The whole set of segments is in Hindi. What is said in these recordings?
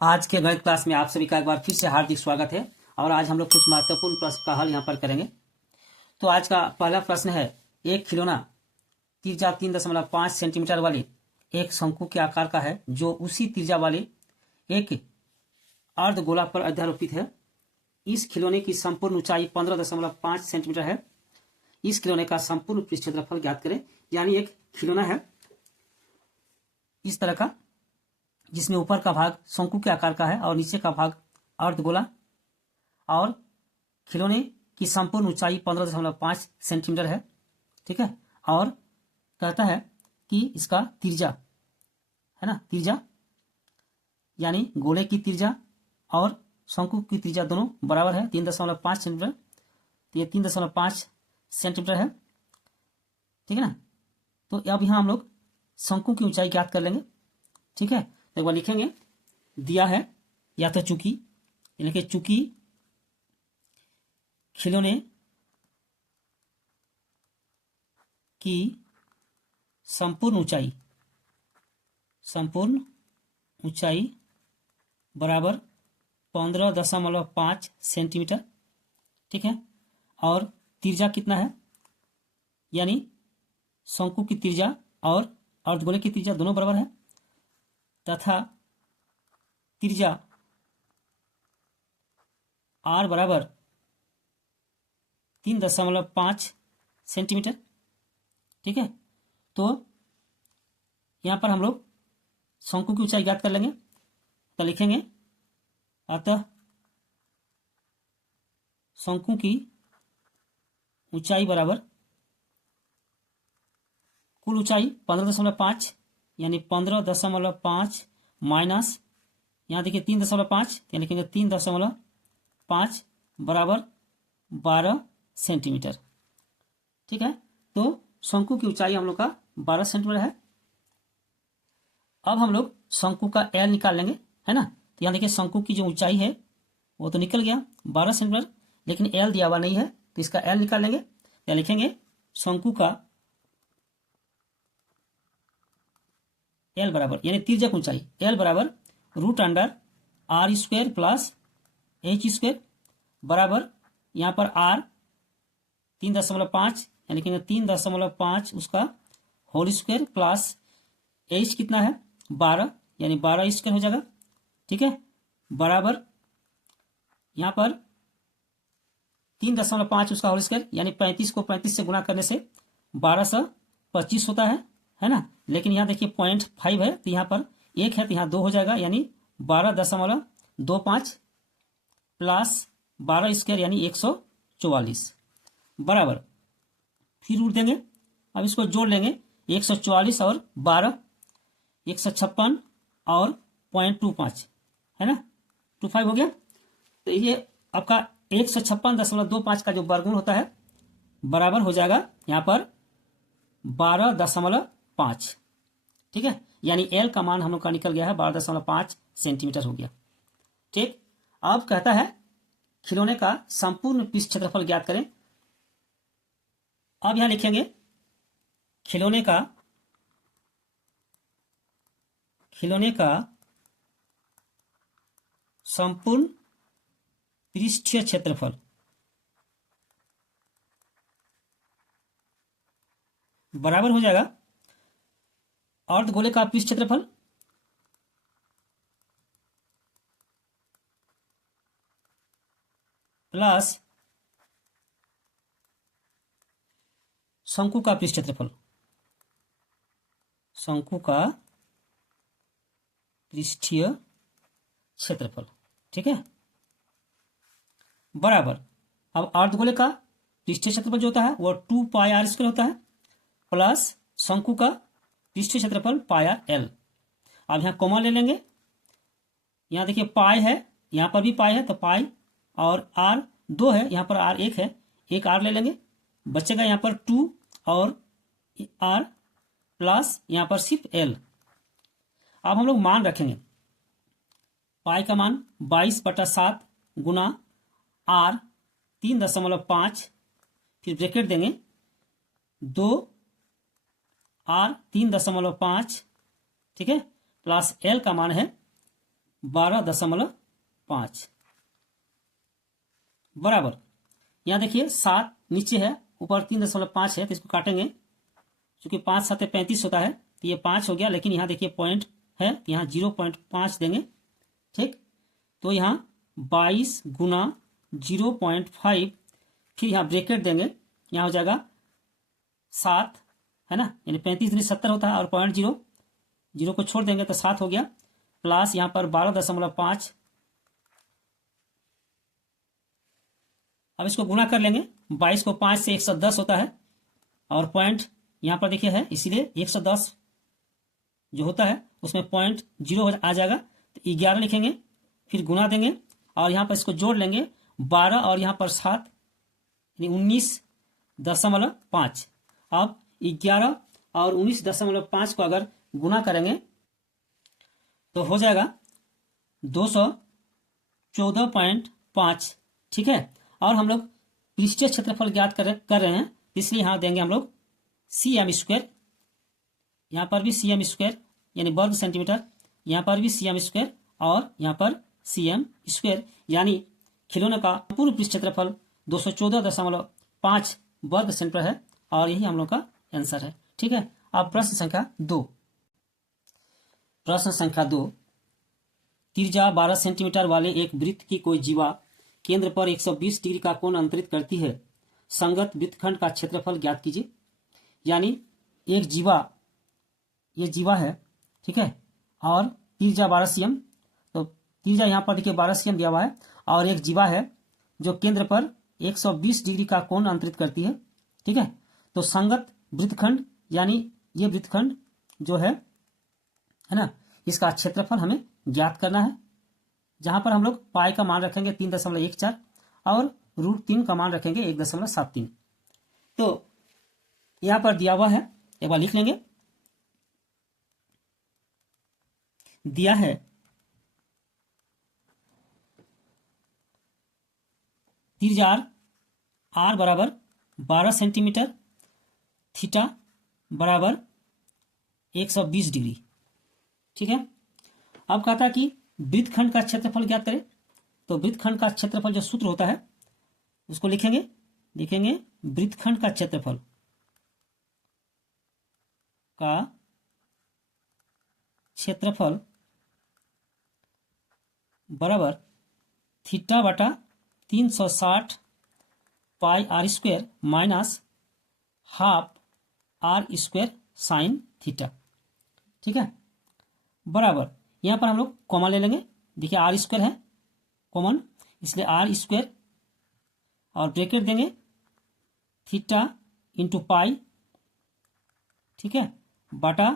आज के गणित क्लास में आप सभी का एक बार फिर से हार्दिक स्वागत है। और आज हम लोग कुछ महत्वपूर्ण प्रश्न का हल यहाँ पर करेंगे। तो आज का पहला प्रश्न है, एक खिलौना त्रिज्या 3.5 सेंटीमीटर वाली एक शंकु के आकार का है जो उसी त्रिज्या वाले एक अर्धगोला पर अध्यारोपित है। इस खिलौने की संपूर्ण ऊंचाई 15.5 सेंटीमीटर है। इस खिलौने का संपूर्ण पृष्ठ क्षेत्रफल ज्ञात करें। यानी एक खिलौना है इस तरह का, जिसमें ऊपर का भाग शंकु के आकार का है और नीचे का भाग अर्धगोला, और खिलौने की संपूर्ण ऊंचाई 15.5 सेंटीमीटर है। ठीक है। और कहता है कि इसका त्रिज्या है ना, त्रिज्या यानी गोले की त्रिज्या और शंकु की त्रिज्या दोनों बराबर है 3.5 सेंटीमीटर। तो ये 3.5 सेंटीमीटर है। ठीक है ना। तो अब यहाँ हम लोग शंकु की ऊंचाई ज्ञात कर लेंगे। ठीक है। तो एक बार लिखेंगे, दिया है या तो चूंकि, यानी कि चूंकि खिलौने की संपूर्ण ऊंचाई बराबर 15.5 सेंटीमीटर। ठीक है। और त्रिज्या कितना है, यानी शंकु की त्रिज्या और अर्धगोले की त्रिज्या दोनों बराबर है, तथा त्रिज्या r बराबर 3.5 सेंटीमीटर। ठीक है। तो यहां पर हम लोग शंकु की ऊंचाई ज्ञात कर लेंगे। तो लिखेंगे, अतः शंकु की ऊंचाई बराबर कुल ऊंचाई 15.5, यानी 15.5 माइनस यहाँ देखिए 3.5, यानी लिखेंगे 3.5 बराबर 12 सेंटीमीटर। ठीक है। तो शंकु की ऊंचाई हम लोग का 12 सेंटीमीटर है। अब हम लोग शंकु का एल निकाल लेंगे, है ना। तो यहाँ देखिए शंकु की जो ऊंचाई है वो तो निकल गया 12 सेंटीमीटर, लेकिन एल दिया हुआ नहीं है, तो इसका एल निकाल लेंगे। या लिखेंगे शंकु का एल बराबर, यानी त्रिज्या की ऊंचाई एल बराबर √r² प्लस h² बराबर यहाँ पर r 3.5, यानी कि 3.5 उसका होल स्क्वायर प्लस h कितना है 12, यानी 12 स्क्वायर हो जाएगा। ठीक है। बराबर यहाँ पर 3.5 उसका होल स्क्वायर, यानी 35 को 35 से गुणा करने से 1225 होता है ना। लेकिन यहाँ देखिए 0.5 है, तो यहाँ पर 1 है तो यहाँ 2 हो जाएगा, यानी 12.25 प्लस 12 स्क्वायर यानी 144 बराबर, फिर रूट देंगे। अब इसको जोड़ लेंगे, 144 और 12 156 और 0.25 है ना, 25 हो गया। तो ये आपका 156.25 का जो वर्गमूल होता है बराबर हो जाएगा यहाँ पर 12.5। ठीक है। यानी एल का मान हम लोग का निकल गया है 12.5 सेंटीमीटर हो गया। ठीक। अब कहता है खिलौने का संपूर्ण पृष्ठ क्षेत्रफल ज्ञात करें। अब यहां लिखेंगे खिलौने का संपूर्ण पृष्ठीय क्षेत्रफल बराबर हो जाएगा अर्धगोले का पृष्ठ क्षेत्रफल प्लस शंकु का पृष्ठ क्षेत्रफल, शंकु का पृष्ठीय क्षेत्रफल। ठीक है। बराबर, अब अर्धगोले का पृष्ठीय क्षेत्रफल जो होता है वो 2πr² होता है, प्लस शंकु का पृष्ठीय क्षेत्रफल πr/l। अब यहाँ कॉमन ले लेंगे, यहाँ देखिए पाई है, यहाँ पर भी पाई है, तो पाई और r 2 है, यहाँ पर r 1 है, एक r ले लेंगे, बचेगा यहाँ पर 2 और r प्लस यहाँ पर सिर्फ l। अब हम लोग मान रखेंगे, पाई का मान 22/7 गुना r 3.5, फिर ब्रैकेट देंगे 2 r 3.5, ठीक है, प्लस l का मान है 12.5 बराबर, यहाँ देखिए 7 नीचे है, ऊपर 3.5 है, तो इसको काटेंगे। क्योंकि 5 7 35 होता है, तो ये 5 हो गया, लेकिन यहाँ देखिए पॉइंट है, यहाँ 0.5 देंगे। ठीक, तो यहाँ 22 गुना 0.5, फिर यहाँ ब्रैकेट देंगे, यहाँ हो जाएगा 7, है ना, यानी 35 दूनी 70 होता है, और पॉइंट 0 को छोड़ देंगे तो 7 हो गया, प्लस यहाँ पर 12.5। अब इसको गुना कर लेंगे, 22 को 5 से 110 होता है, और पॉइंट यहाँ पर देखिए है, इसीलिए 110 जो होता है उसमें पॉइंट 0 आ जाएगा, तो 11 लिखेंगे, फिर गुना देंगे, और यहाँ पर इसको जोड़ लेंगे 12 और यहाँ पर 7, यानी 19.5। अब 11 और 19.5 को अगर गुना करेंगे तो हो जाएगा 214.5। ठीक है, और हम लोग पृष्ठीय क्षेत्रफल ज्ञात कर रहे हैं, इसलिए यहाँ देंगे हम लोग cm², यहाँ पर भी cm² यानी वर्ग सेंटीमीटर, यहाँ पर भी cm², और यहाँ पर cm², यानी खिलौने का पूर्ण पृष्ठ क्षेत्रफल 214.5 वर्ग सेंटीमीटर है, और यही हम लोग का आंसर है। ठीक है, अब प्रश्न संख्या 2। प्रश्न संख्या 2, त्रिज्या 12 सेंटीमीटर वाले एक वृत्त की कोई जीवा केंद्र पर 120 डिग्री का कोण अंतरित करती है, संगत वृत्तखंड का क्षेत्रफल ज्ञात कीजिए। यानी एक जीवा, ये जीवा है, ठीक है, और त्रिज्या 12 cm, तो त्रिज्या यहाँ पर देखिए 12 cm दिया हुआ है, और एक जीवा है जो केंद्र पर 120 डिग्री का कोण अंतरित करती है। ठीक है, तो संगत वृत्तखंड, यानी ये वृत्तखंड जो है ना, इसका क्षेत्रफल हमें ज्ञात करना है, जहां पर हम लोग पाई का मान रखेंगे 3.14 और √3 का मान रखेंगे 1.73। तो यहां पर दिया हुआ है, एक बार लिख लेंगे, दिया है त्रिज्या r बराबर 12 सेंटीमीटर, थीटा बराबर 120 डिग्री। ठीक है, अब कहता है कि वृत्तखंड का क्षेत्रफल ज्ञात करें। तो वृत्तखंड का क्षेत्रफल जो सूत्र होता है उसको लिखेंगे वृत्तखंड का क्षेत्रफल बराबर थीटा बटा 360 पाई r² minus half r² sine theta. ठीक है, बराबर, यहां पर हम लोग कॉमन ले लेंगे, देखिए r² है कॉमन, इसलिए r² और ब्रैकेट देंगे थीटा इंटू पाई, ठीक है, बटा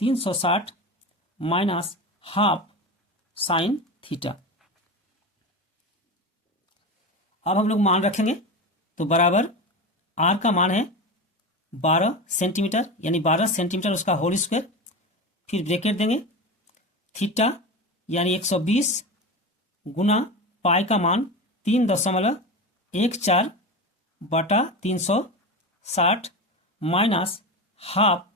360 माइनस हाफ साइन थीटा। अब हम लोग मान रखेंगे, तो बराबर r का मान है 12 सेंटीमीटर, यानी 12 सेंटीमीटर उसका होल स्क्वायर, फिर ब्रैकेट देंगे थीटा यानी 120 गुना पाई का मान 3.14 बटा 360 माइनस हाफ,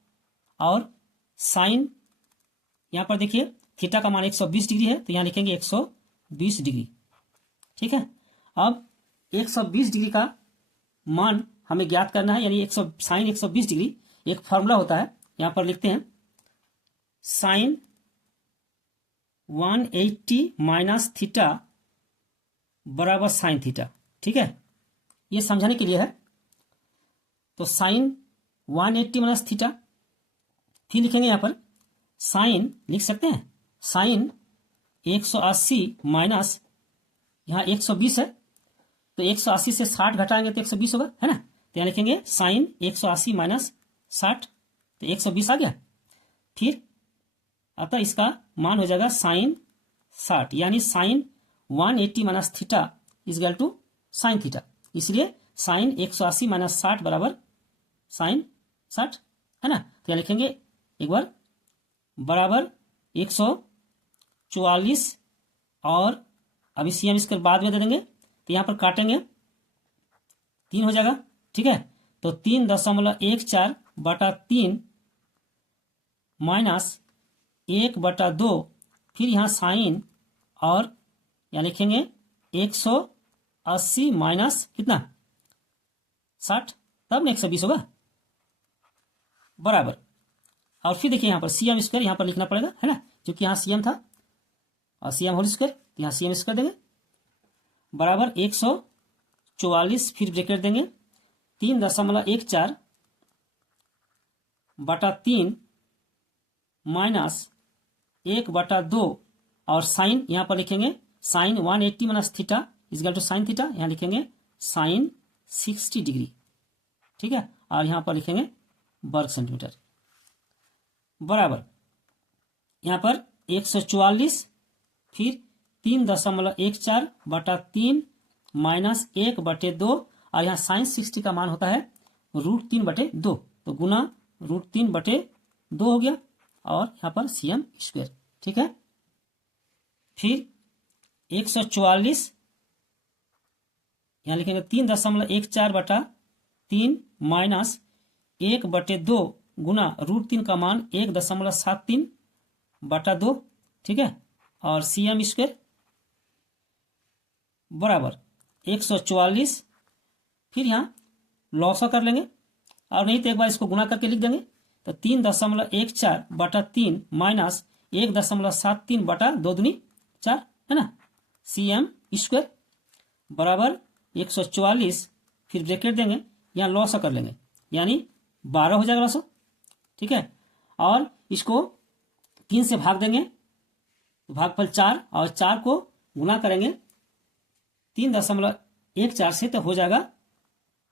और साइन, यहाँ पर देखिए थीटा का मान 120 डिग्री है, तो यहाँ लिखेंगे 120 डिग्री। ठीक है, अब 120 डिग्री का मान हमें ज्ञात करना है, यानी साइन 120 डिग्री एक फॉर्मूला होता है, यहाँ पर लिखते हैं साइन 180 माइनस थीटा बराबर साइन थीटा। ठीक है, ये समझाने के लिए है। तो साइन 180 माइनस थीटा, फिर लिखेंगे यहाँ पर साइन, लिख सकते हैं साइन 180 माइनस, यहाँ 120 है, तो 180 से 60 घटाएंगे तो 120 होगा, है ना, तो यहाँ लिखेंगे साइन 180 माइनस 60, तो 120 आ गया। फिर अतः इसका मान हो जाएगा साइन 60, यानी sine 180 minus theta is equal to sine theta, इसलिए साइन 180 माइनस 60 बराबर साइन 60, है ना, तो यहाँ लिखेंगे एक बार बराबर 144, और अभी CM इसके बाद में दे देंगे, तो यहाँ पर काटेंगे 3 हो जाएगा। ठीक है, तो 3.14 बटा 3 माइनस 1/2, फिर यहाँ साइन और यहाँ लिखेंगे 180 माइनस कितना 60, तब ना 120 होगा, बराबर। और फिर देखिए यहाँ पर सी एम स्क्वायर यहाँ पर लिखना पड़ेगा, है ना, क्योंकि यहाँ सी एम था और सी एम होल स्क्वायर, तो यहाँ सी एम स्क्वायर देंगे, बराबर 144, फिर ब्रैकेट देंगे 3.14 बटा 3 माइनस 1/2, और साइन यहाँ पर लिखेंगे sine 180 minus theta is equal to sine theta, यहाँ लिखेंगे साइन 60 डिग्री, ठीक है, और यहाँ पर लिखेंगे वर्ग सेंटीमीटर, बराबर यहाँ पर 144, फिर 3.14 बटा 3 माइनस 1/2, और यहाँ साइन 60 का मान होता है √3/2, तो गुना √3/2 हो गया, और यहाँ पर सी एम स्क्वायर, ठीक है। फिर 144 यहाँ लिखेंगे 3.14 बटा 3 माइनस 1/2 गुना √3 का मान 1.73/2, ठीक है, और सी एम स्क्वायर बराबर 144, फिर यहाँ लॉसा कर लेंगे, और नहीं तो एक बार इसको गुना करके लिख देंगे, तो 3.14 बटा 3 माइनस 1.73 बटा 2 दूनी 4, है ना, सी एम स्क्वायर बराबर 144, फिर ब्रैकेट देंगे, यहाँ लॉसा कर लेंगे, यानी 12 हो जाएगा लॉसा, ठीक है, और इसको 3 से भाग देंगे, भागफल 4, और 4 को गुना करेंगे 3.14 से, तो हो जाएगा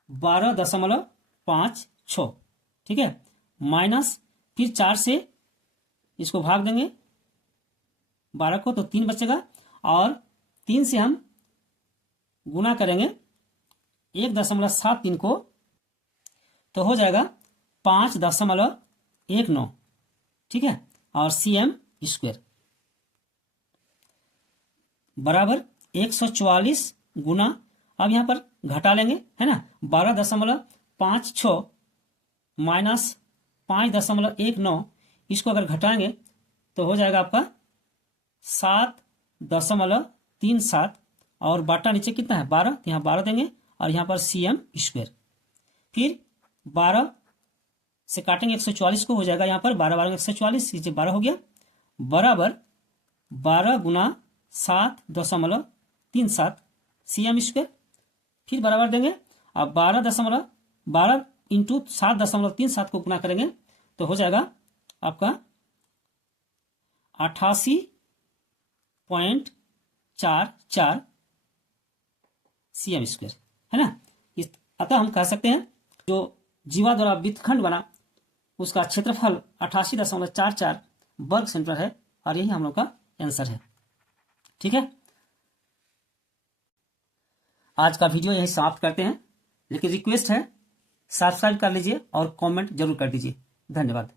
12.56, ठीक है, माइनस फिर 4 से इसको भाग देंगे 12 को, तो 3 बचेगा, और 3 से हम गुना करेंगे 1.73 को, तो हो जाएगा 5.19, ठीक है, और सी एम स्क्वायर बराबर 144 गुना, अब यहाँ पर घटा लेंगे, है ना, 12.56 माइनस 5.19, इसको अगर घटाएंगे तो हो जाएगा आपका 7.37, और बाटा नीचे कितना है 12, तो यहाँ 12 देंगे, और यहाँ पर सी एम स्क्वायर, फिर 12 से काटेंगे 144 को, हो जाएगा यहाँ पर 12 12 144, 12 हो गया, बराबर 12 गुना 7.37 सी एम स्क्वायर, फिर बराबर देंगे, अब 12 इंटू 7.37 को गुना करेंगे, तो हो जाएगा आपका 88.44 सी एम स्क्वायर, है ना। अतः हम कह सकते हैं जो जीवा द्वारा वृत्तखंड बना उसका क्षेत्रफल 88.44 वर्ग सेंटीमीटर है, और यही हम लोग का आंसर है, ठीक है। आज का वीडियो यही समाप्त करते हैं, लेकिन रिक्वेस्ट है सब्सक्राइब कर लीजिए और कमेंट जरूर कर दीजिए। धन्यवाद।